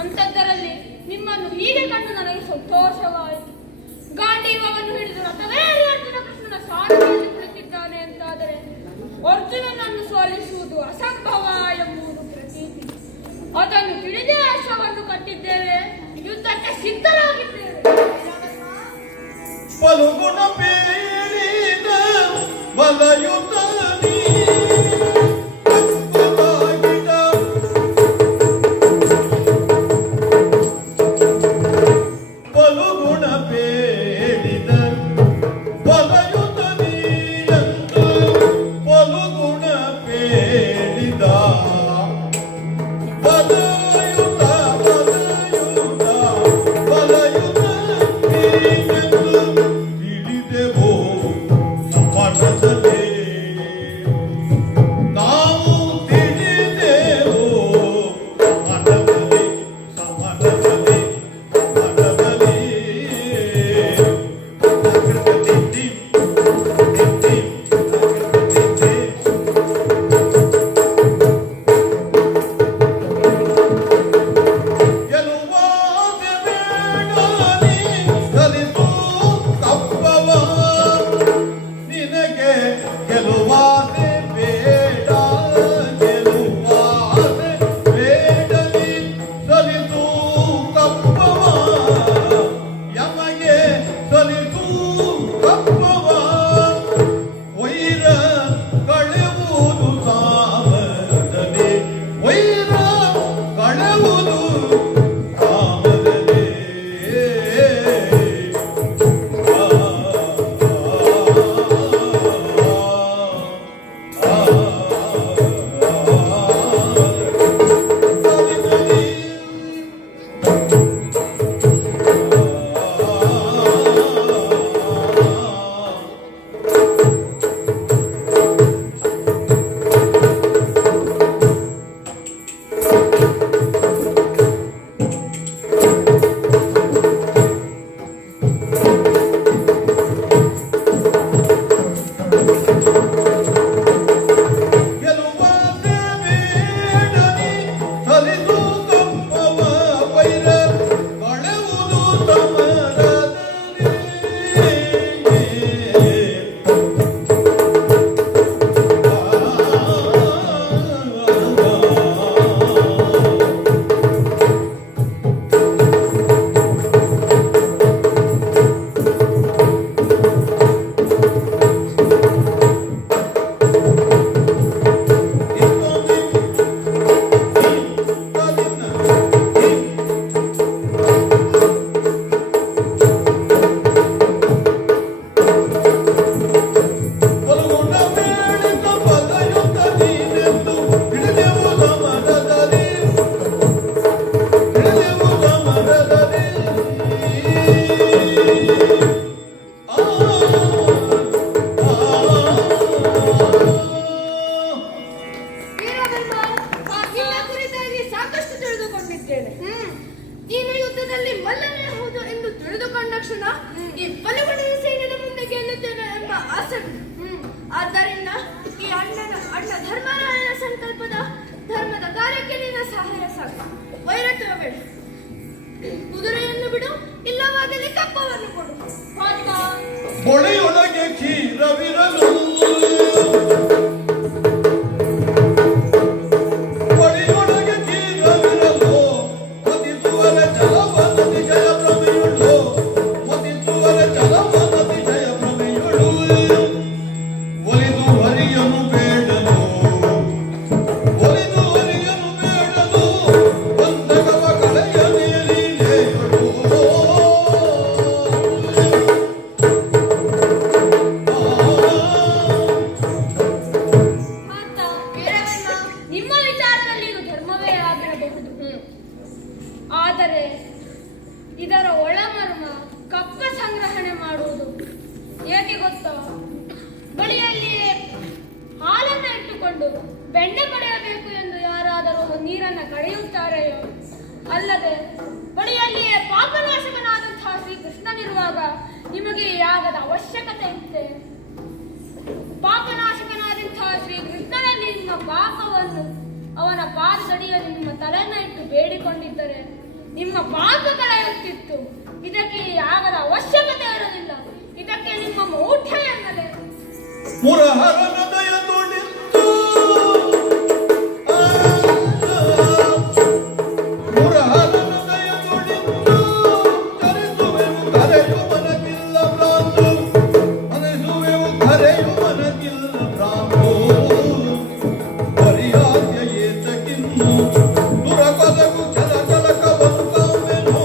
ಅಂಥದ್ದರಲ್ಲಿ ನಿಮ್ಮನ್ನು ಹೀಗೆ ಕಂಡು ನನಗೆ ಸಂತೋಷವಾಯಿತು. ಗಾಂಡೀವವನ್ನು ಹಿಡಿದು ರಥವೇರಿ ಅರ್ಜುನ ಕೃಷ್ಣನ ಸಾರಥಿಯಲ್ಲಿ ಕುಳಿತಿದ್ದಾನೆ ಅಂತಾದರೆ ಅರ್ಜುನನನ್ನು ಸೋಲಿಸುವುದು ಅಸಂಭವ ಎಂಬುದು ಪ್ರತೀತಿ. ಅದನ್ನು ತಿಳಿದೇ ಅಶ್ವವನ್ನು ಕಟ್ಟಿದ್ದೇವೆ, ಯುದ್ಧಕ್ಕೆ ಸಿದ್ಧರಾಗಿದ್ದೇವೆ. ಫಲಗುಣ ಪೀಡಿತ ಬಲಯುತ ಆದ್ದರಿಂದ ಈ ಅಣ್ಣ ಧರ್ಮರಾಯನ ಸಂಕಲ್ಪದ ಧರ್ಮದ ಕಾರ್ಯಕ್ಕೆ ನಿನ್ನ ಸಹಾಯ ಸಾಕು. ವೈರತ್ವಬೇಡ, ಕುದುರೆಯನ್ನು ಬಿಡು, ಇಲ್ಲವಾದಲ್ಲಿ ಕಪ್ಪವನ್ನು ಕೊಡು. ಹೊಳೆಯೊಳಗೆ ಕ್ಷೀರವಿರಲು ಆದರೆ ಇದರ ಒಳಮರ್ಮ ಕಪ್ಪ ಸಂಗ್ರಹಣೆ ಮಾಡುವುದು ಏಕೆ ಗೊತ್ತಾ? ಬಳಿಯಲ್ಲಿಯೇ ಹಾಲನ್ನ ಇಟ್ಟುಕೊಂಡು ಬೆಣ್ಣೆ ಪಡೆಯಬೇಕು ಎಂದು ಯಾರಾದರೂ ನೀರನ್ನು ಕಳೆಯುತ್ತಾರೆಯೋ? ಅಲ್ಲದೆ ಬಳಿಯಲ್ಲಿಯೇ ಪಾಪನಾಶಕನಾದಂತಹ ಶ್ರೀಕೃಷ್ಣನಿರುವಾಗ ನಿಮಗೆ ಯಾಗದ ಅವಶ್ಯಕತೆ ಇತ್ತೆ? ಪಾಪನಾಶಕನಾದಂತಹ ಶ್ರೀಕೃಷ್ಣನಲ್ಲಿ ನಿಮ್ಮ ಪಾಪವನ್ನು ಅವನ ಪಾದದಡಿಯಲ್ಲಿ ನಿಮ್ಮ ತಲೆಯನ್ನು ಇಟ್ಟು ಬೇಡಿಕೊಂಡಿದ್ದರೆ ನಿಮ್ಮ ಪಾಪ ಕಳೆಯುತ್ತಿತ್ತು. ಇದಕ್ಕೆ ಯಾಗದ ಅವಶ್ಯಕತೆ ಇರಲಿಲ್ಲ. ಇದಕ್ಕೆ ನಿಮ್ಮ ಮೌಢ್ಯ ಎನ್ನಲೇ. ಮುರಹರನ ದಯ ತುಳಿತು ಮುರಹರನ ದಯ ತುಳಿತು ಚರಿಸುವೆವು ಧರೆಯು ಮನಗಿಲ್ಲ ಭ್ರಾಂತು ಮನಸುವೆವು ಧರೆಯು ಮನಗಿಲ್ಲ ಭ್ರಾಂತು ಪರಿಹಾರ್ಯ ಏತಕ್ಕಿನ್ನು ದುರಪದವು ಚಲ ಚಲಕವನ್ನು ಕಾಮೆನೋ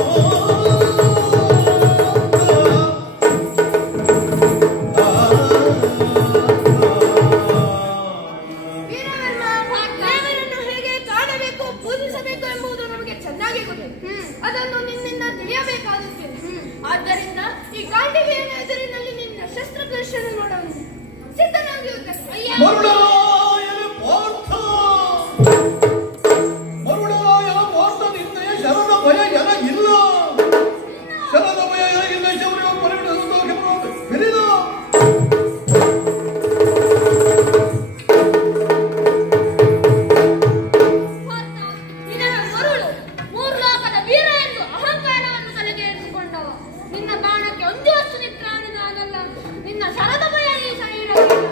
ದೇವರನ್ನು ಹೇಗೆ ಕಾಣಬೇಕು, ಪೂಜಿಸಬೇಕು ಎಂಬುದು ನಮಗೆ ಚೆನ್ನಾಗಿ ಗೊತ್ತು. ಅದನ್ನು ನಿನ್ನಿಂದ ತಿಳಿಯಬೇಕಾಗುತ್ತೆ. ಆದ್ದರಿಂದ ಈ ಕಾಂಡಿಗೆಯ ಎದುರಿನಲ್ಲಿ ನಿನ್ನ ಶಸ್ತ್ರ ಪ್ರದರ್ಶನ ನೋಡೋಣ. ಸಿದ್ಧನಾಗಿ ಮರುಳಾಯನ ಪಾರ್ಥ ಮರುಳಾಯನ ಪಾರ್ಥ ನಿನ್ನಯ ಶರದ ಭಯ ಎನಗಿಲ್ಲ. ಶರದ ಭಯ ಎನಗಿಲ್ಲ. ಶೌರ್ಯ ಪರಿಣಿತ ಬೆರಿದ ಇದರ ಮರುಳು ಮೂರು ಲೋಕದ ವೀರ ಎಂದು ಅಹಂಕಾರವನ್ನು ತಲೆಗೆ ಏರಿಸಿಕೊಂಡವ. ನಿನ್ನ ಬಾಣಕ್ಕೆ ಒಂದು ವಸ್ತು ನಿತ್ರಾಣಿದಾನಲ್ಲ. ನಿನ್ನ ಶರದ ಭಯ ಈ ಶರೀರವಿಲ್ಲ.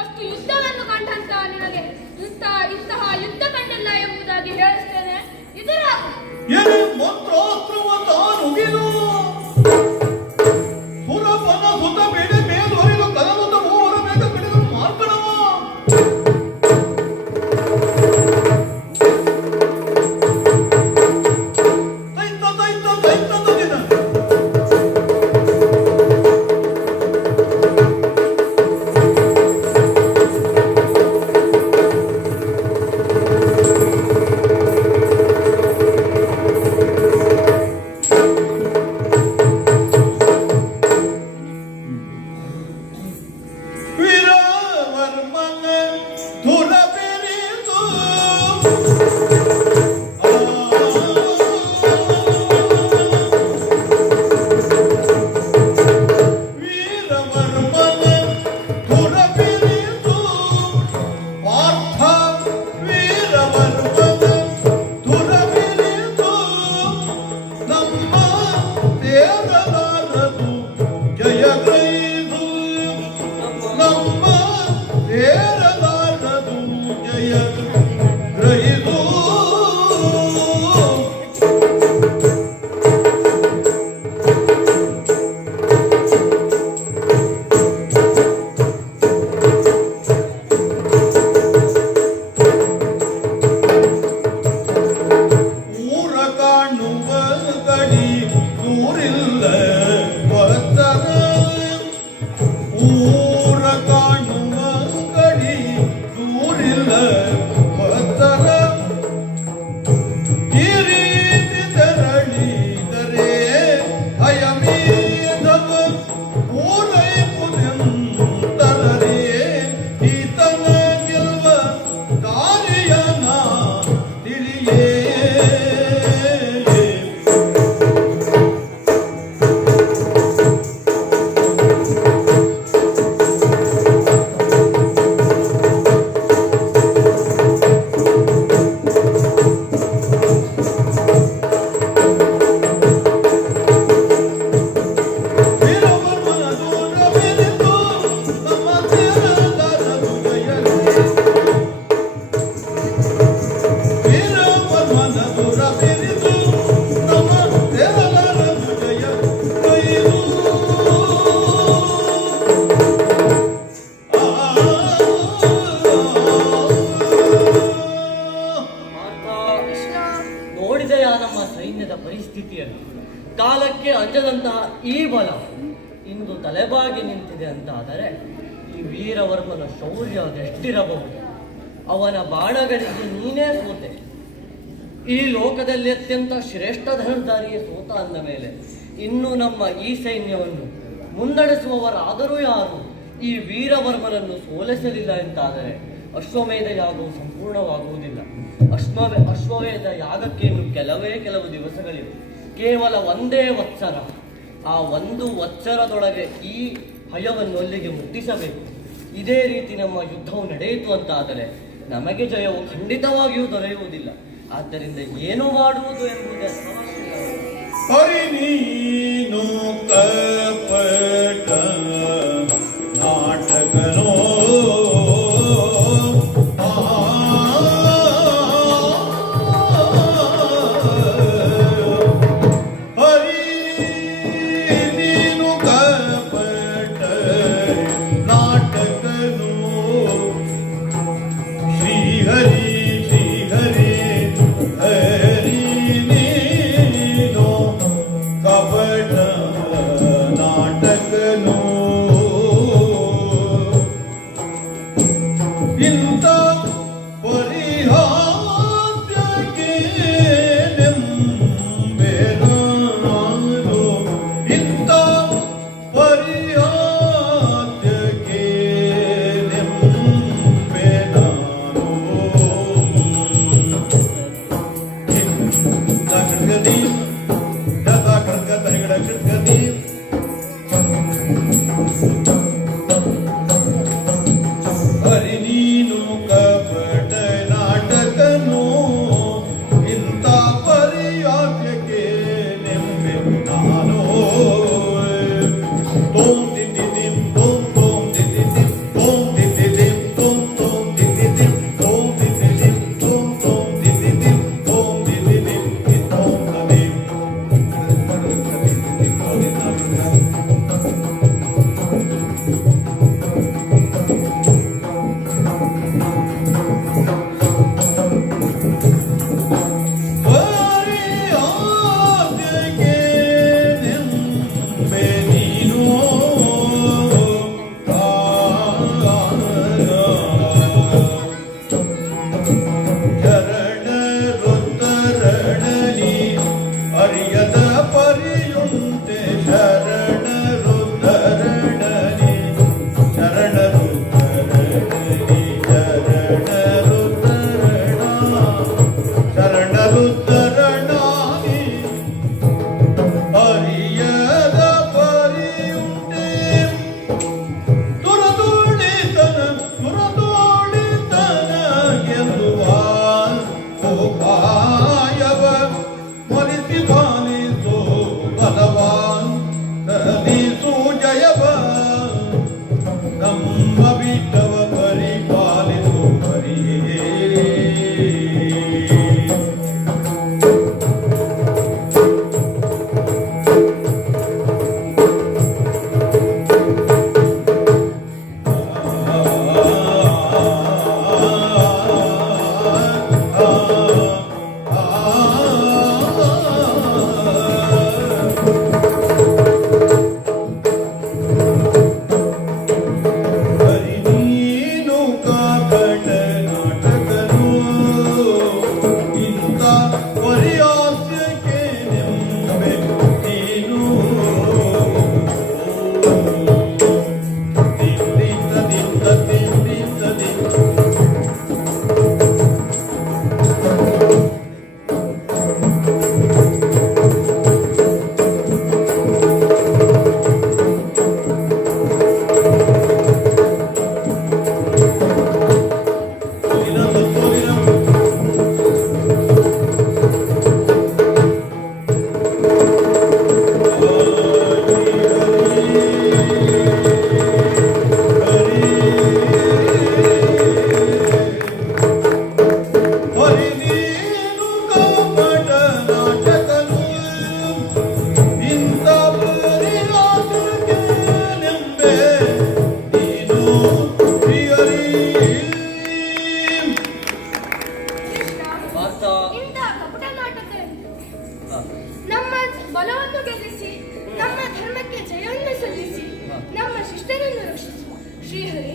ಎಷ್ಟು ಯುದ್ಧವನ್ನು ಕಂಡಂತ ನಿನಗೆ ಇಂತಹ ಯುದ್ಧ ಕಂಡಿಲ್ಲ ಎಂಬುದಾಗಿ ಹೇಳಿಸ್ತೇನೆ. ಇದರ ಎನೆ ಮಂತ್ರಾಸ್ತ್ರವ ತಾನುಗಿದು ಸುರಪನ ಸುತ ಬೇಡ ಮೇಲೊರಿದು ಕಲನುತ ಮೂವರ ಬೇಗ ಬಿಡಿದು ಮಾರ್ಕಣವ ದೈತ ವೀರವರ್ಮನ ಧುರ ಬೆರಿದು ವೀರವರ್ಮನ ಧುರ ಬೆರಿದು ಪಾರ್ಥ ವೀರವರ್ಮನ ಧುರ ಬೆರಿದು ನಮ್ಮ ದೇವರಾರದು ಜಯಗೈದು ನಮ್ಮ ದೇವರಾರದು ಜಯ ಗ್ರಹಿದು ಊರ ಕಾಣುವ ಗಡಿ ದೂರಿಲ್ಲ ಭಕ್ತರ ಊರ ಕಾಣುವ ಗಡಿ ದೂರಿಲ್ಲ ಭಕ್ತರ ಈ ರೀತಿ ತೆರಳಿದರೆ ಭಯಮೀದವ ಪೂರೈಪುದೆಂದರೇ ಈತನ ಗೆಲ್ವ ದಾರಿಯನ ತಿಳಿಯೇ ವೀರವರ್ಮನ ದೂರ ಬೆರೆತು ನಮ್ಮ ದೇವರಾರದು ಜಯ ವೀರವರ್ಮನ ದೂರ ಬೆರೆತು ನಮ್ಮ ದೇವರಾರದು ಜಯ ಗೈದು ಕೃಷ್ಣ ನೋಡಿದೆಯಾ ನಮ್ಮ ಸೈನ್ಯದ ಪರಿಸ್ಥಿತಿಯನ್ನು? ಕಾಲಕ್ಕೆ ಅಂಜದಂತಹ ಈ ಬಲ ಇಂದು ತಲೆಬಾಗಿ ನಿಂತಿದೆ ಅಂತಾದರೆ ಈ ವೀರವರ್ಮನ ಶೌರ್ಯ ಅದೆಷ್ಟಿರಬಹುದು? ಅವನ ಬಾಣಗಳಿಗೆ ನೀನೇ ಸೋತೆ. ಈ ಲೋಕದಲ್ಲಿ ಅತ್ಯಂತ ಶ್ರೇಷ್ಠ ಧನುರ್ಧಾರಿಯೇ ಸೋತ ಅಂದ ಮೇಲೆ ಇನ್ನು ನಮ್ಮ ಈ ಸೈನ್ಯವನ್ನು ಮುನ್ನಡೆಸುವವರಾದರೂ ಯಾರು ಈ ವೀರವರ್ಮನನ್ನು ಸೋಲಿಸಲಿಲ್ಲ ಎಂತಾದರೆ ಅಶ್ವಮೇಧ ಯಾಗವು ಸಂಪೂರ್ಣವಾಗುವುದಿಲ್ಲ. ಅಶ್ವಮೇಧ ಯಾಗಕ್ಕೆ ಇನ್ನು ಕೆಲವು ದಿವಸಗಳಿವೆ. ಕೇವಲ ಒಂದೇ ವತ್ಸರ. ಆ ಒಂದು ವತ್ಸರದೊಳಗೆ ಈ ಭಯವನ್ನು ಅಲ್ಲಿಗೆ ಮುಟ್ಟಿಸಬೇಕು. ಇದೇ ರೀತಿ ನಮ್ಮ ಯುದ್ಧವು ನಡೆಯಿತು ಅಂತಾದರೆ ನಮಗೆ ಜಯವು ಖಂಡಿತವಾಗಿಯೂ ದೊರೆಯುವುದಿಲ್ಲ. ಆದ್ದರಿಂದ ಏನು ಮಾಡುವುದು ಎಂಬುದೇ ಸಮಸ್ಯೆ. ನೀನು ಕಪಟ ನಾಟಕನೋ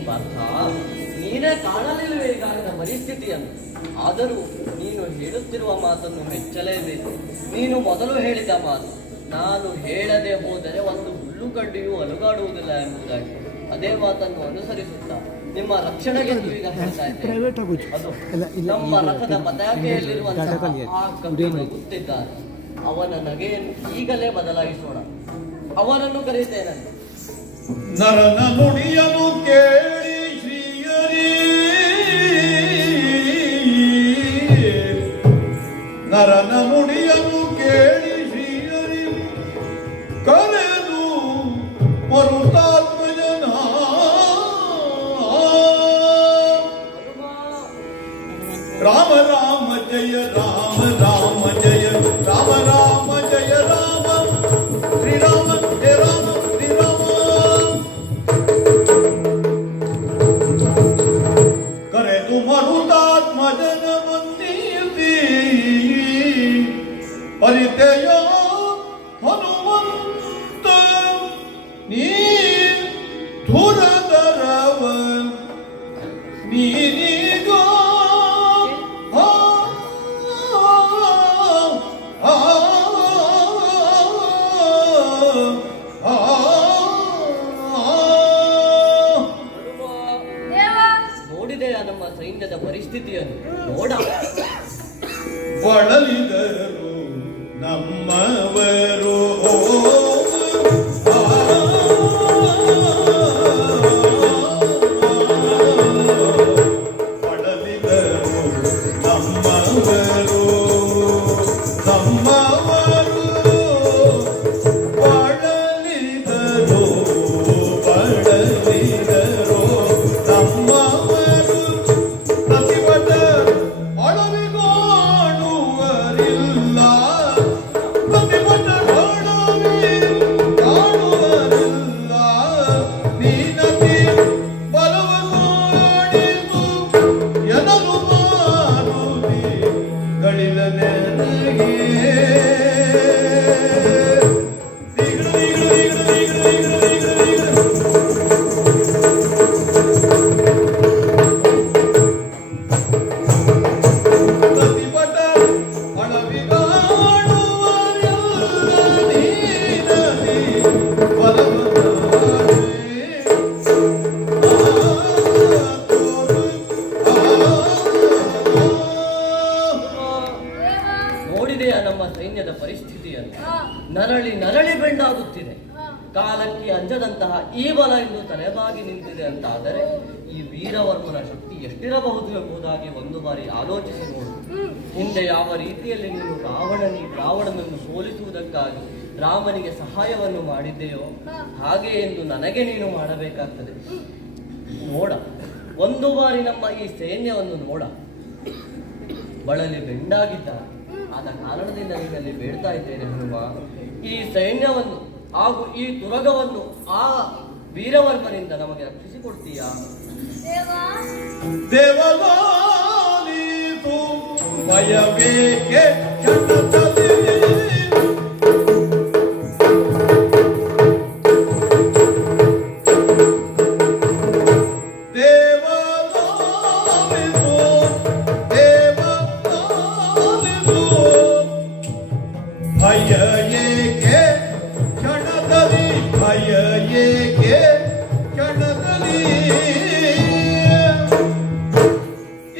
ಪಾರ್ಥ, ನೀನೇ ಕಾಣಲಿಲ್ಲವೇ ಈಗಾಗಿನ ಪರಿಸ್ಥಿತಿ? ಪರಿಸ್ಥಿತಿಯನ್ನು. ಆದರೂ ನೀನು ಹೇಳುತ್ತಿರುವ ಮಾತನ್ನು ಮೆಚ್ಚಲೇಬೇಕು. ನೀನು ಮೊದಲು ಹೇಳಿದ ಮಾತು, ನಾನು ಹೇಳದೆ ಹೋದರೆ ಒಂದು ಹುಲ್ಲುಗಡ್ಡಿಯೂ ಅಲುಗಾಡುವುದಿಲ್ಲ ಎಂಬುದಾಗಿ, ಅದೇ ಮಾತನ್ನು ಅನುಸರಿಸುತ್ತಾ ನಿಮ್ಮ ರಕ್ಷಣೆಗೆ ಈಗ ಹೇಳ್ತಾ ಇದ್ದೇನೆ. ಅದು ನಮ್ಮ ರಥದ ಪತಾಕೆಯಲ್ಲಿರುವಂತಹ ಆ ಕವಿಯನ್ನು ಗೊತ್ತಿದ್ದಾನೆ. ಅವನ ನಗೆಯನ್ನು ಈಗಲೇ ಬದಲಾಯಿಸೋಣ. ಅವನನ್ನು ಕರೆಯುತ್ತೇನಂತೆ. ನರನ ನುಡಿಯನು ಕೇಳಿ ಶ್ರೀಯರಿ, ನರನ ನುಡಿಯನು ಕೇಳಿ ಶ್ರೀಯರಿ, ಕರೆದು ಮರುತಾತ್ಮಜನ ರಾಮ ರಾಮ ಜಯ ರಾಮ ರಾಮ ಜಯ ರಾಮ ರಾಮ ಜಯ ರಾಮ ಶ್ರೀರಾಮ ಜಯ ರಾಮ ಶ್ರೀರಾಮ. ಕರೆದು ಮರುತಾತ್ಮಜನ ಮಂದಿಸಿ ಪರಿತೆಯ ಹನುಮಂತ ನೀ ಧುರದರವ ನೀನೀಗ ನೋಡಿದೆಯ ನಮ್ಮ ಸೈನ್ಯದ ಪರಿಸ್ಥಿತಿಯನ್ನು? ನೋಡ, ಬಳಲಿದರು ನಮ್ಮವರು ಬಳಲಿದರು ನಮ್ಮವರು ನಮ್ಮವರು ಬಳಲಿದರು ಬಳಲಿದರು ನಮ್ಮವರು ಪ್ರತಿಭಟ ಅಳವಿಗಾಣುವರಿಲ್ಲ ಪ್ರತಿಭಟ ಅಳವಿ ಕಾಣುವರಿಲ್ಲ ನೀನತಿ ಬಲವಗೋಡಿತು ಎನಲು ಮಾರುತಿ ಗಳಿಲ ನೆನಗೆ ನೋಡಿದೆಯ ನಮ್ಮ ಸೈನ್ಯದ ಪರಿಸ್ಥಿತಿಯನ್ನು? ಹಾ, ನರಳಿ ನರಳಿ ಬೆಂಡಾಗುತ್ತಿದೆ. ಹಾ. ಕಾಲಕ್ಕೆ ಅಂಜದಂತಹ ಈ ಬಲ ಇಂದು ತಲೆಬಾಗಿ ನಿಂತಿದೆ ಅಂತಾದರೆ ಈ ವೀರವರ್ಮನ ಶಕ್ತಿ ಎಷ್ಟಿರಬಹುದು ಎಂಬುದಾಗಿ ಒಂದು ಬಾರಿ ಆಲೋಚಿಸಿ ನೋಡು. ಹಿಂದೆ ಯಾವ ರೀತಿಯಲ್ಲಿ ನೀನು ರಾವಣನನ್ನು ಸೋಲಿಸುವುದಕ್ಕಾಗಿ ರಾಮನಿಗೆ ಸಹಾಯವನ್ನು ಮಾಡಿದ್ದೆಯೋ ಹಾಗೆ ಎಂದು ನನಗೆ ನೀನು ಮಾಡಬೇಕಾಗ್ತದೆ. ನೋಡ, ಒಂದು ಬಾರಿ ನಮ್ಮ ಈ ಸೈನ್ಯವನ್ನು ನೋಡ. ಬಳಲಿ ಬೆಂಡಾಗಿದ್ದಾರೆ. ಆದ ಕಾರಣದಿಂದ ನಿನ್ನಲ್ಲಿ ಬೇಡ್ತಾ ಇದ್ದೇನೆ ಹನುಮ, ಈ ಸೈನ್ಯವನ್ನು ಹಾಗೂ ಈ ತುರಗವನ್ನು ಆ ವೀರವರ್ಮನಿಂದ ನಮಗೆ ರಕ್ಷಿಸಿಕೊಡ್ತೀಯಾ? ದೇವಲಾಲಿತು ಭಯವೇಕೆ ಕ್ಷಣದಲ್ಲಿ ಭಯ ಏಕೆ ಕ್ಷಣದಲ್ಲಿ ಭಯ ಏಕೆ ಕ್ಷಣದಲ್ಲಿ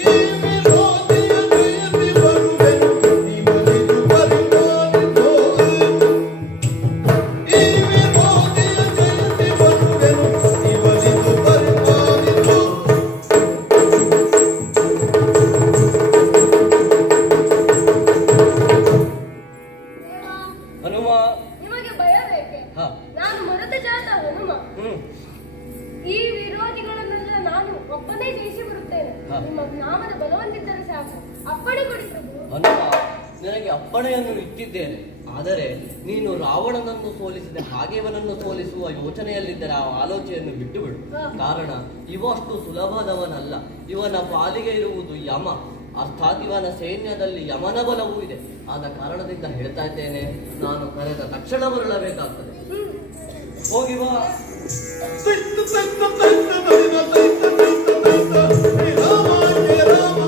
ಈ ವಿರೋಧಿಯ ಜಯತಿ ಬರುವೆನು ನಿಮಗಿದು ಪರಿಪಾಲಿಸೋ ಈ ವಿರೋಧಿಯ ಜಯತಿ ಬರುವೆನು ನಿಮಗಿದು ಪರಿಪಾಲಿಸೋ. ಹನುಮ, ನಿಮಗೆ ಭಯವೇಕೆ? ಹ, ನಾನು ಮರದ ಜಾತ ಹನುಮ. ಹ್ಮ್, ಈ ವಿರೋಧಿಗಳನ್ನೆಲ್ಲ ನಾನು ಒಬ್ಬನೇ ಜಯಿಸಿ ಬರುತ್ತೇನೆ. ಹಾ. ನಿಮ್ಮ ನಾಮದ ಬಲವಂತಿದ್ದರೆ ಸಾಕು. ಅಪ್ಪಣೆ ಕೊಡಿ ಪ್ರಭು. ಹನುಮ, ನಿನಗೆ ಅಪ್ಪಣೆಯನ್ನು ಇಟ್ಟಿದ್ದೇನೆ. ಆದರೆ ನೀನು ರಾವಣನನ್ನು ಸೋಲಿಸಿದೆ ಹಾಗೆ ಇವನನ್ನು ಸೋಲಿಸುವ ಯೋಚನೆಯಲ್ಲಿದ್ದರೆ ಆ ಆಲೋಚನೆಯನ್ನು ಬಿಟ್ಟು ಬಿಡು. ಕಾರಣ ಇವಷ್ಟು ಸುಲಭದವನಲ್ಲ. ಇವನ ಪಾಲಿಗೆ ಇರುವುದು ಯಮ, ಅರ್ಥಾತ್ ಇವನ ಸೈನ್ಯದಲ್ಲಿ ಯಮನ ಬಲವೂ ಇದೆ. ಆದ ಕಾರಣದಿಂದ ಹೇಳ್ತಾ ಇದ್ದೇನೆ, ನಾನು ಕರೆದ ತಕ್ಷಣ ಬರಲೇಬೇಕಾಗ್ತದೆ. ಹೋಗಿ ಬಾ. ಶ್ರೀ ರಾಮ ಜಯ ರಾಮ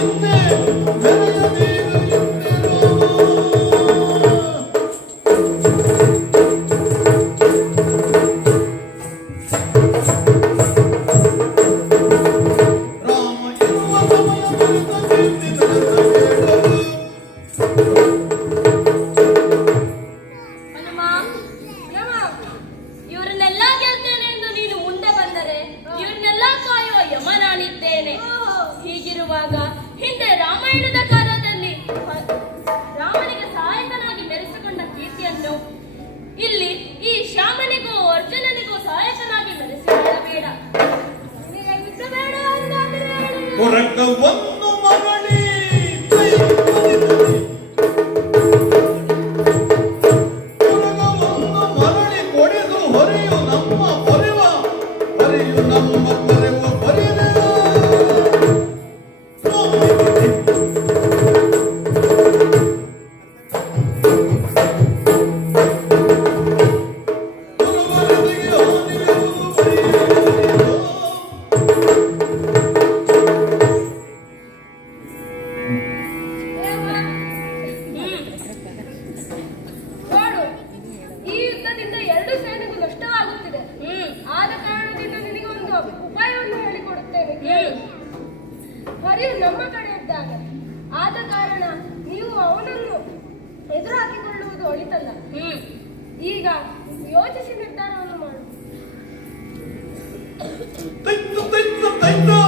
ಇನ್ನೇ ಮೆರೆಯದೀಗ ಇನ್ನೇನೋ. ರಾಮ ಇರುವ ಸಮಯ ಬರಿತ ಕೀರ್ತಿ ತನಕ ಕೇಳಲು. ಹನುಮ, ಯಮ, ಇವ್ರನ್ನೆಲ್ಲ ಗೆಲ್ತೇನೆ ಎಂದು ನೀನು ಮುಂದೆ ಬಂದರೆ ಇವ್ರನ್ನೆಲ್ಲ ಕಾಯುವ ಯಮ ನಾನಿದ್ದೇನೆ. ಹೀಗಿರುವಾಗ ಹಿಂದೆ ರಾಮಾಯಣದ ಕಾಲದಲ್ಲಿ ರಾಮನಿಗೆ ಸಹಾಯಕನಾಗಿ ಮೆರೆಸಿಕೊಂಡ ಕೀರ್ತಿಯನ್ನು ಇಲ್ಲಿ ಈ ಶ್ಯಾಮನಿಗೂ ಅರ್ಜುನನಿಗೂ ಸಹಾಯಕನಾಗಿ ಮೆರೆಸಿಕೊಳ್ಳಬೇಡ. ನಿನಗೆ ಯುದ್ಧ ಬೇಡ ಅಂದಾದರೆ ಹೇಳು. ಕೊರಕವನ್ನು ಮರಳಿ ಕೊರಕವನ್ನು ಮರಳಿ ಕೊಡೆದು ಹೊರೆಯು ನಮ್ಮ ಹೊರೆವ ಹೊರೆಯು ನಮ್ಮ ಹೊರೆವ ಹೊರೆಯ ನೋಡು, ಈ ಯುದ್ಧದಿಂದ ಎರಡು ಸೇನೆಗೂ ನಷ್ಟವಾಗುತ್ತಿದೆ. ಆದ ಕಾರಣದಿಂದ ನಿನಗೆ ಒಂದು ಉಪಾಯವನ್ನು ಹೇಳಿಕೊಡುತ್ತೇನೆ, ಕೇಳು. ಹರಿಯು ನಮ್ಮ ಕಡೆ ಇದ್ದಾನೆ. ಆದ ಕಾರಣ ನೀವು ಅವನನ್ನು ಎದುರು ಹಾಕಿಕೊಳ್ಳುವುದು ಒಳಿತಲ್ಲ. ಈಗ ಯೋಚಿಸಿ ನಿರ್ಧಾರವನ್ನು ಮಾಡು. ತೈತು ತೈತು ತೈತು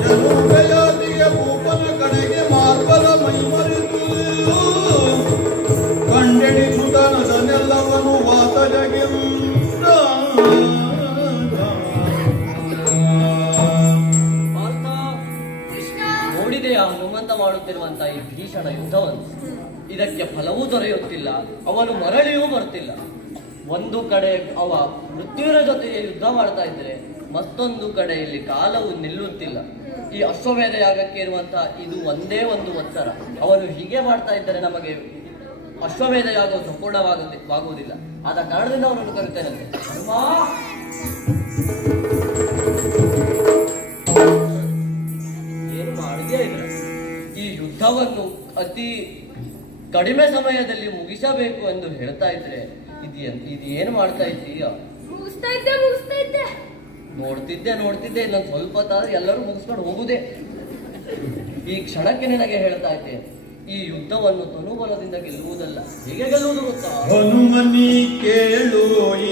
ಜನೋದಯಾದಿಗೆ ಭೂಪನ ಕಡೆಗೆ ಮಾರ್ಬಲ ಮೈಮರೆತು ಕಂಡೆಣಿಸುತ್ತನದನ್ನೆಲ್ಲವನು ವಾತಜಗಿಂದ ಪಾರ್ಥ, ಕೃಷ್ಣ, ನೋಡಿದೆಯಾ ಹನುಮಂತ ಮಾಡುತ್ತಿರುವಂತಹ ಈ ಭೀಷಣ ಯುದ್ಧವನ್ನು? ಇದಕ್ಕೆ ಫಲವೂ ದೊರೆಯುತ್ತಿಲ್ಲ, ಅವನು ಮರಳಿಯೂ ಬರ್ತಿಲ್ಲ. ಒಂದು ಕಡೆ ಅವ ಮೃತ್ಯುವಿನ ಜೊತೆಗೆ ಯುದ್ಧ ಮಾಡ್ತಾ ಇದ್ರೆ, ಮತ್ತೊಂದು ಕಡೆ ಇಲ್ಲಿ ಕಾಲವು ನಿಲ್ಲುತ್ತಿಲ್ಲ. ಈ ಅಶ್ವಮೇಧ ಯಾಗಕ್ಕೆ ಇರುವಂತಹ ಇದು ಒಂದೇ ಒಂದು ಒತ್ತಡ. ಅವನು ಹೀಗೆ ಮಾಡ್ತಾ ಇದ್ದರೆ ನಮಗೆ ಅಶ್ವಮೇಧ ಯಾಗವು ಸಂಪೂರ್ಣವಾಗುವುದಿಲ್ಲ. ಆದ ಕಾರಣದಿಂದ ಅವನನ್ನು ಕರೆತೇನೆ. ಏನು ಮಾಡಿದ್ಯಾ ಇದ್ರ? ಈ ಯುದ್ಧವನ್ನು ಅತಿ ಕಡಿಮೆ ಸಮಯದಲ್ಲಿ ಮುಗಿಸಬೇಕು ಎಂದು ಹೇಳ್ತಾ ಇದ್ರೆ ಇದು ಏನು ಮಾಡ್ತಾ ಇದ್ದೀಯ? ಮುಗಿಸ್ತಾ ಇದ್ದೆ. ನೋಡ್ತಿದ್ದೆ ಇನ್ನೊಂದು ಸ್ವಲ್ಪ ಹೊತ್ತಾದ್ರೆ ಎಲ್ಲರೂ ಮುಗಿಸ್ಕೊಂಡು ಹೋಗುದೇ. ಈ ಕ್ಷಣಕ್ಕೆ ನಿನಗೆ ಹೇಳ್ತಾ ಇದ್ದೆ, ಈ ಯುದ್ಧವನ್ನು ತನುಬಲದಿಂದ ಗೆಲ್ಲುವುದಲ್ಲ. ಹೇಗೆ ಗೆಲ್ಲುವುದು ಗೊತ್ತಾ? ಹನುಮನಿ ಕೇಳು ಈ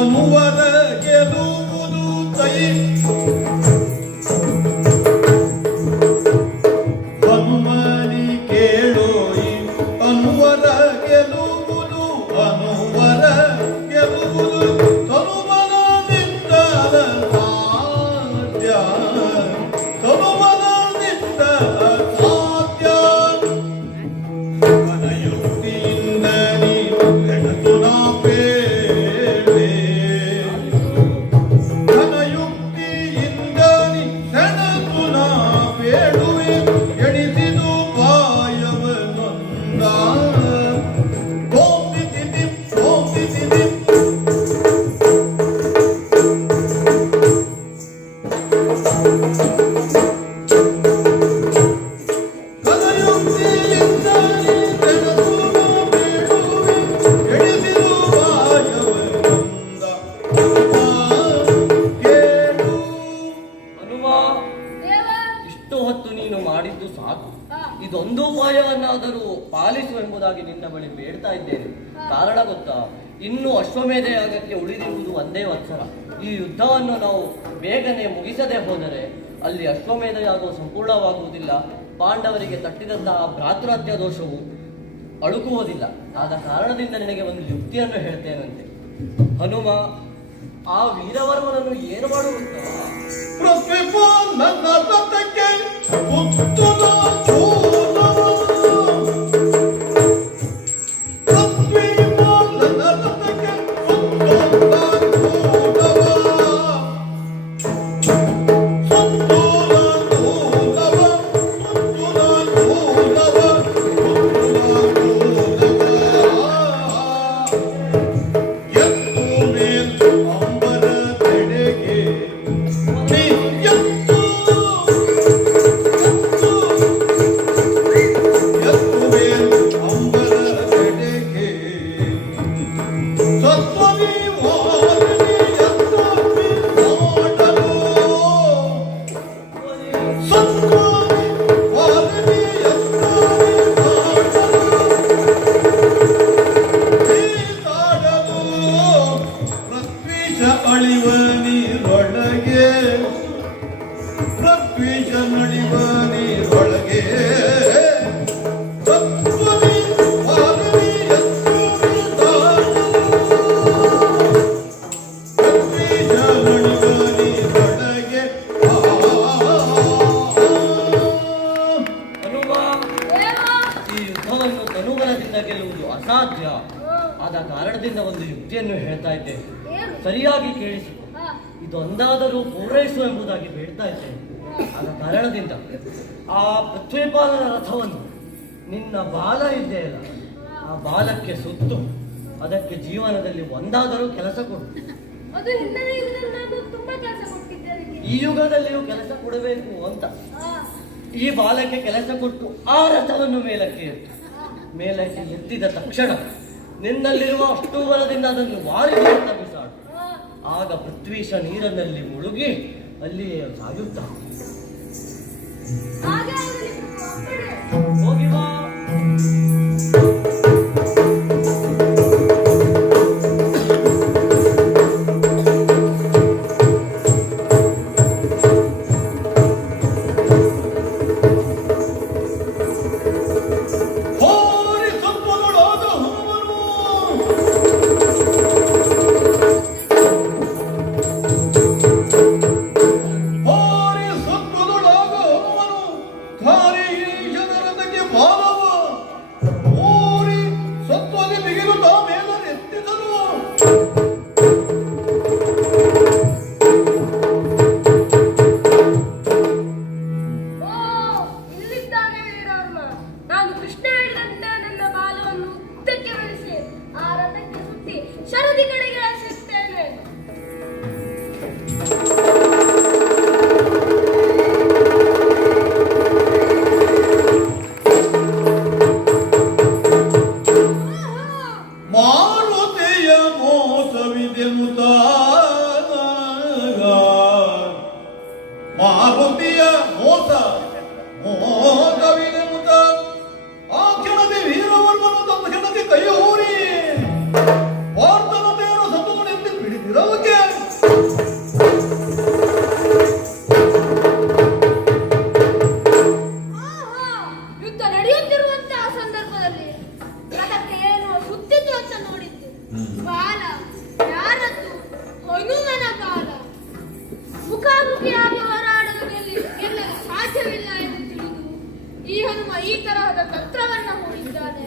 ಅನುವರ ಗೆಲುವುದು ತೈ ಹನುಮನಿ ಕೇಳು ಈ ಅನುವರ ಗೆಲುವುದು ಅನುವರ ಗೆಲುವುದು ತನುಬಲದಿಂದ ಸಾಧ್ಯ ತನುಬಲದಿಂದ ಸಾಧ್ಯ ಘನಯುಕ್ತಿಯಿಂದ ನೀನು ಹೆಣತು ನಾ ಬೇಡುವೆ ಘನಯುಕ್ತಿಯಿಂದ ನೀ ಹೆಣತು ನಾ ಬೇಡುವೆ ಎಣಿಸಿದು ಪಾಯವನೊಂದ ಗೋಪಿತಿದಿ ಘನಯುಕ್ತಿಯಿಂದ ನೀ ಹೆಣತು ನಾ ಬೇಡುವೆ ಎಣಿಸಿದು ಪಾಯವನೊಂದ ಕೇಳು. ಹನುಮ, ದೇವ, ಇಷ್ಟು ಹೊತ್ತು ನೀನು ಮಾಡಿದ್ದು ಸಾಕು. ಹಾ. ಇದೊಂದು ಉಪಾಯವನ್ನಾದರೂ ಪಾಲಿಸು ಎಂಬುದಾಗಿ ನಿನ್ನ ಬಳಿ ಬೇಡ್ತಾ ಇದ್ದೇನೆ. ಕಾರಣ ಗೊತ್ತಾ? ಇನ್ನು ಅಶ್ವಮೇಧ ಯಾಗಕ್ಕೆ ಉಳಿದಿರುವುದು ಒಂದೇ ವತ್ಸರ. ಈ ಯುದ್ಧವನ್ನು ನಾವು ಬೇಗನೆ ಮುಗಿಸದೆ ಹೋದರೆ ಅಲ್ಲಿ ಅಶ್ವಮೇಧ ಯಾಗವು ಸಂಪೂರ್ಣವಾಗುವುದಿಲ್ಲ. ಪಾಂಡವರಿಗೆ ತಟ್ಟಿದಂತಹ ಭ್ರಾತೃಹತ್ಯ ದೋಷವು ಅಳುಕುವುದಿಲ್ಲ. ಆದ ಕಾರಣದಿಂದ ನಿನಗೆ ಒಂದು ಯುಕ್ತಿಯನ್ನು ಹೇಳ್ತೇನಂತೆ. ಹನುಮ, ಆ ವೀರವರ್ಮನನ್ನು ಏನು ಮಾಡುವಂತ? ಪ್ರತಿಭಾ ನನ್ನ ರಥಕ್ಕೆ ಉತ್ತುಲ ಚೂಲ. ಪ್ರತಿಭಾ ನನ್ನ ರಥಕ್ಕೆ ಉತ್ತುಲ ಚೂಲವ. ಉತ್ತುಲ ಚೂಲವ, ಉತ್ತುಲ ಚೂಲವ, ಉತ್ತುಲ ಚೂಲವ. ಅಸಾಧ್ಯ. ಆದ ಕಾರಣದಿಂದ ಒಂದು ಯುಕ್ತಿಯನ್ನು ಹೇಳ್ತಾ ಇದ್ದೇನೆ, ಏನು? ಸರಿಯಾಗಿ ಕೇಳಿಸಿಕೊ. ಹಾ. ಇದೊಂದಾದರೂ ಪೂರೈಸು ಎಂಬುದಾಗಿ ಬೇಡ್ತಾ ಇದ್ದೇನೆ. ಆದ ಕಾರಣದಿಂದ ಆ ಪೃಥ್ವಿಪಾಲನ ರಥವನ್ನು ನಿನ್ನ ಬಾಲ ಇದೆಯಲ್ಲ, ಆ ಬಾಲಕ್ಕೆ ಸುತ್ತು ಅದಕ್ಕೆ ಜೀವನದಲ್ಲಿ ಒಂದಾದರೂ ಕೆಲಸ ಕೊಡು. ಅದು ಹಿಂದಿನ ಯುಗದಲ್ಲಿ ನಾನು ತುಂಬಾ ಕೆಲಸ ಕೊಟ್ಟಿದ್ದೇನೆ. ಈ ಯುಗದಲ್ಲಿಯೂ ಕೆಲಸ ಕೊಡಬೇಕು ಅಂತ ಹಾ. ಈ ಬಾಲಕ್ಕೆ ಕೆಲಸ ಕೊಟ್ಟು ಆ ರಥವನ್ನು ಮೇಲಕ್ಕೆ ಎತ್ತು. ಮೇಲಕ್ಕೆ ಎತ್ತಿದ ತಕ್ಷಣ ನಿನ್ನಲ್ಲಿರುವ ಅಷ್ಟು ಬಲದಿಂದ ಅದನ್ನು ವಾರಿ ಅಂತ ಬಿಸಾಡು. ಹಾ. ಆಗ ಪೃಥ್ವೀಶ ನೀರಿನಲ್ಲಿ ಮುಳುಗಿ ಅಲ್ಲಿ ಸಾಯುತ್ತ. ಹಾಗೆ ಆಗಲಿ ಪ್ರಭು, ಅಪ್ಪಣೆ. ಹೋಗಿ ಬಾ. ಹೋರಿ ಸತ್ವದೊಳಾದ ಹನುಮನು ಹೋರಿ ಸತ್ವದೊಳಾದ ಹನುಮನು ಧಾರಿ ಜನರದಕ್ಕೆ ಬಾಲವ ಹೋರಿ ಸತ್ವದಿ ಬಿಗಿದು ತಾ ಮೇಲನ್ನು ಎತ್ತಿದನು. ಓ, ಇಲ್ಲಿದ್ದಾನೆ ವೀರವರ್ಮ. ನಾನು ಕೃಷ್ಣ ಹೇಳಿದಂತೆ ನನ್ನ ಬಾಲವನ್ನು ಉದ್ದಕ್ಕೆ ಬೆಳೆಸಿ ಆ ರಥಕ್ಕೆ ಸುತ್ತಿ ಶರದಿ ಕಡೆಗೆ ಎಸೆಯುತ್ತೇನೆ. ಮಾರುತಿಯ ಮೋಸವಿದೆನುತ ಮಾರುತಿಯ ಮೋಸವಿದೆನುತ ಆ ಕ್ಷಣದಿ ವೀರವರ್ಮನು ತನ್ನ ಕ್ಷಣದಿ ಕೈ ಹೂರಿ ವಾರ್ತನತೆಯನ್ನು ಸತ್ತುಗಳೆಂದು ಬಿಡಿದಿರವಕ್ಕೆ ಆಹಾ, ಯುದ್ಧ ನಡೆಯುತ್ತಿರುವಂತಹ ಸಂದರ್ಭದಲ್ಲಿ ರಥಕ್ಕೆ ಏನು ಸುತ್ತಿತು ಅಂತ ನೋಡಿದ್ದು. ಬಾಲ ಯಾರದ್ದು? ಹನುಮನ ಬಾಲ. ಮುಖಾಮುಖಿಯಾಗಿ ಹೋರಾಡಲು ಗೆಲ್ಲಲು ಸಾಧ್ಯವಿಲ್ಲ ಎಂದು ತಿಳಿದು ಈ ಹನುಮ ಈ ತರಹದ ತಂತ್ರವನ್ನ ಹೂಡಿದ್ದಾನೆ.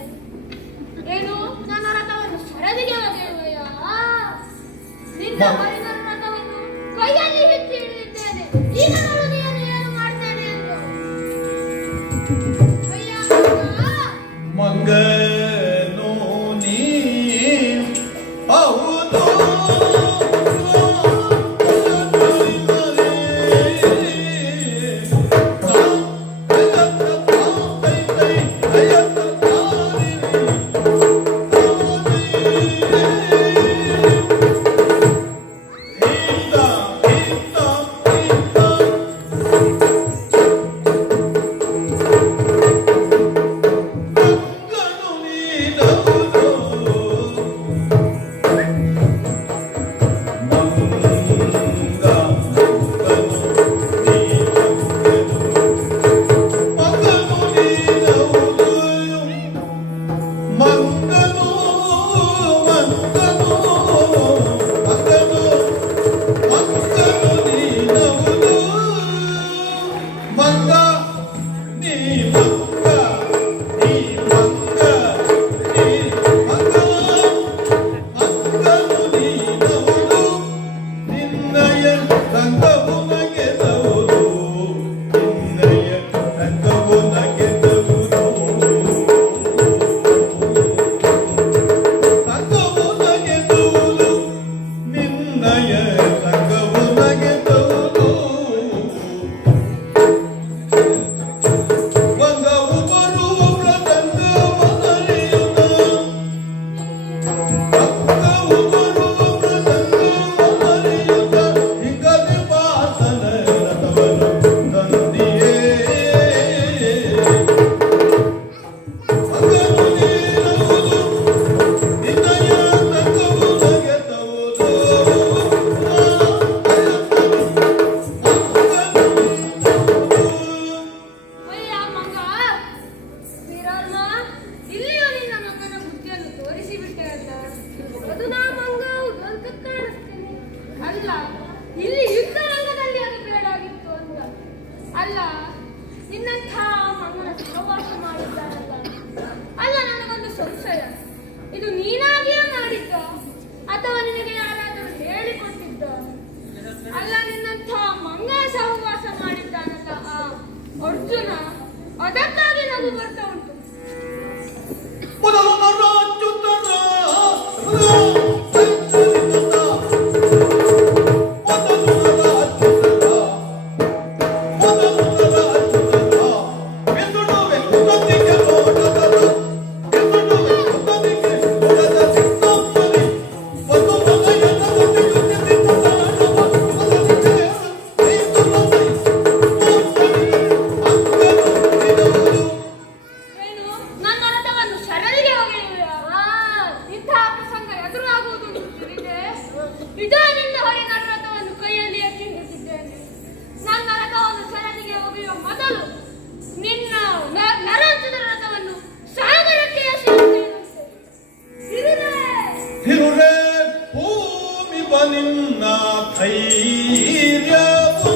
ಏನು, ನನ್ನ ರಥವನ್ನು ಸರದಿಗೆ ಒಗೆಯುವೆಯ? ನಿನ್ನ ಹರಿದ ರಥವನ್ನು ಕೈಯಲ್ಲಿ ಎತ್ತಿ ಹಿಡಿದಿದ್ದೇನೆ. ಈಗ ನೋಡು ನೀನು ಏನು ಮಾಡ್ತೇನೆ ಎಂದು. ಅಯ್ಯ, ಮಂಗನೋ ನೀ ಹೌದು ತಿರುರೆ ಭೂಮಿ ಬನಿನ್ನ ಧೈರ್ಯವೋ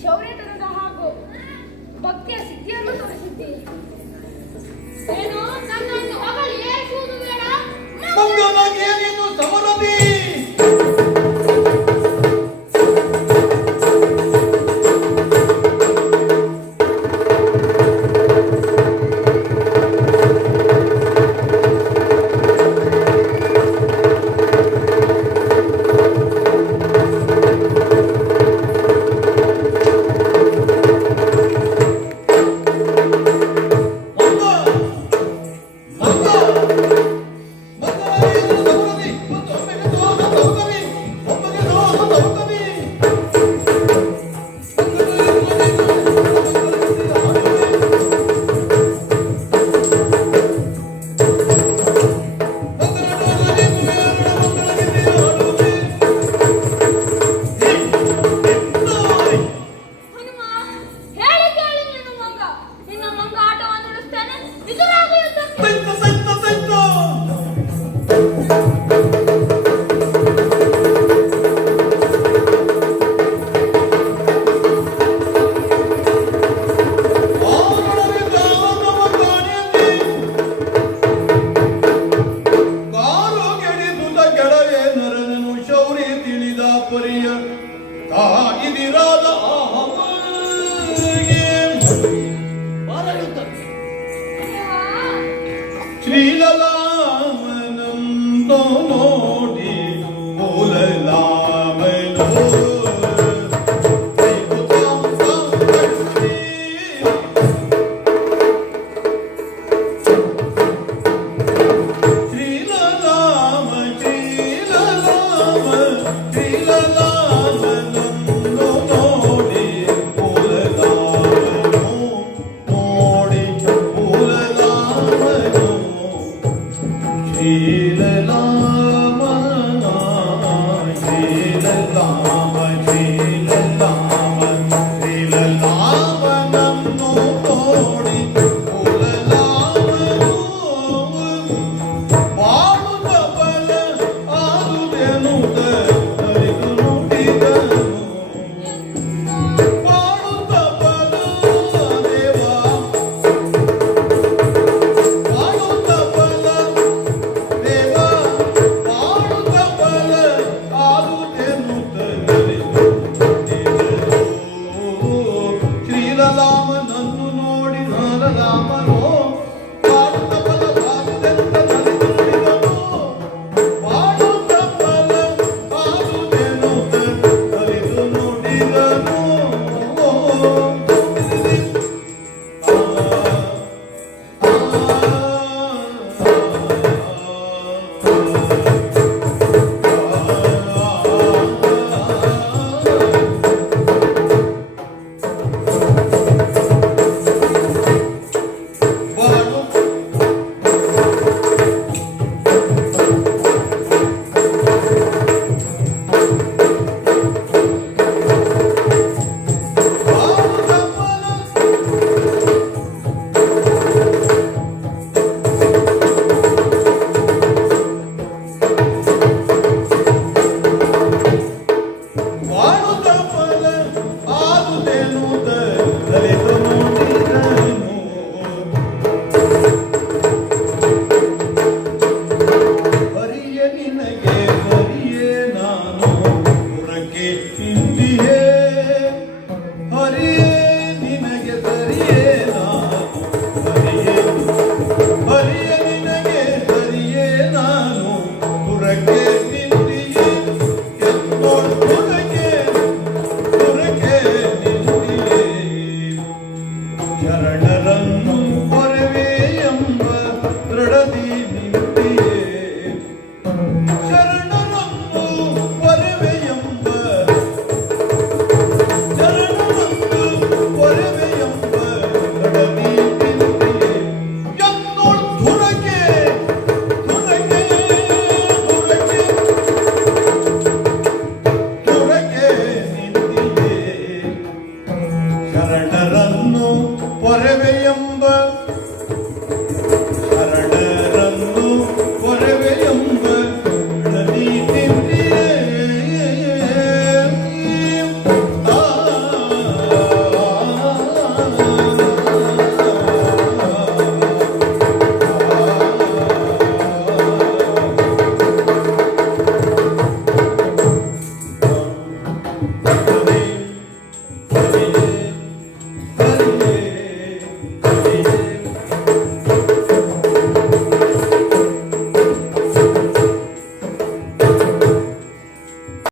ಶೌರ್ಯತನದ ಹಾಗೂ ಭಕ್ತಿಯ ಸಿದ್ಧಿಯನ್ನು ತೋರಿಸಿದ್ದೀರಿ. ಏನು ನನ್ನನ್ನು ಹೊಗಳಿ ಏರಿಸುವುದು ಬೇಡ. ಮಂಗನಾಗಿ ನೀನು ಸಮರದಿ ಶ್ರೀಲಲಾಮನಂದೋ ನೋಡಿ ರಂಗೇರು